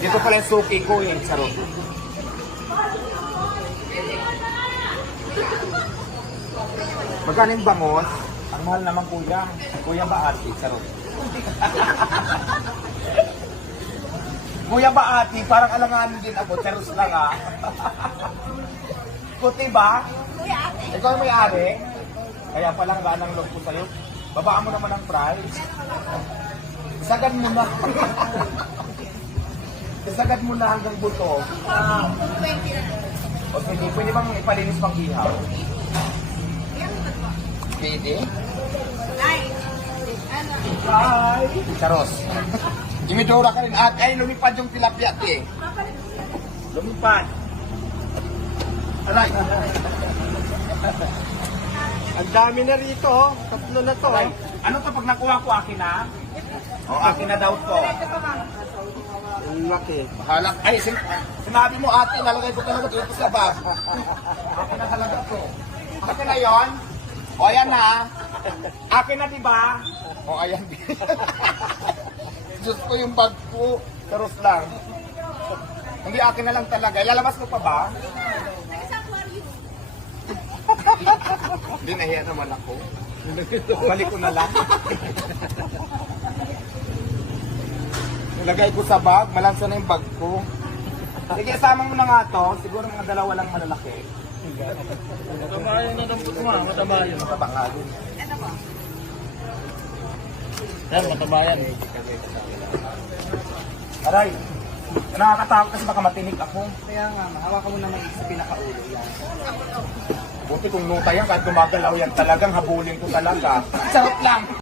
Dito pala yung suki ko yung sarap. Magkano yung bangos? Ang mahal naman kuya. Kuya ba ate? Sarap. Kuya ba ate? Parang alanganin din ako. Charos lang ah. Puti ba? Kuya ate. Ikaw yung may-ari? Kaya palang ganang loob ko sa'yo. Babaan mo naman ang price. Isagad mo na. Isagad mo na hanggang buto. 20 na. O sige, pwede bang ipalinis pang ihaw? Pwede? Ay. Ano? Hi! Charos. Imidura ka rin at ay lumipad yung tilapia ate. Lumipad. Aray. Ang dami na rito, oh. Tatlo na to. Aray. Ano to pag nakuha ko akin na? O akin na daw to. Ang laki. Bahala. Ay, sinabi mo ate, nalagay ko talaga dito sa bag. Akin na talaga to. Akin na yon. O ayan na. Akin na diba? O ayan. Diyos ko yung bag ko. Charos lang. Hindi akin na lang talaga. Ilalabas ko pa ba? Hindi, nahiya naman ako. Balik ko na lang. Nilagay ko sa bag, malansa na yung bag ko. Sige, sama mo na nga to. Siguro mga dalawa lang malalaki. Matabayan na ng puto nga, matabayan. Matabangalin. Yan, matabayan. Aray, nakakatakot kasi baka matinik ako. Kaya nga, hawakan mo naman sa pinakaulo yan. Buti kung nuta yan, kahit gumagalaw yan talagang habulin ko talaga. Sarap lang.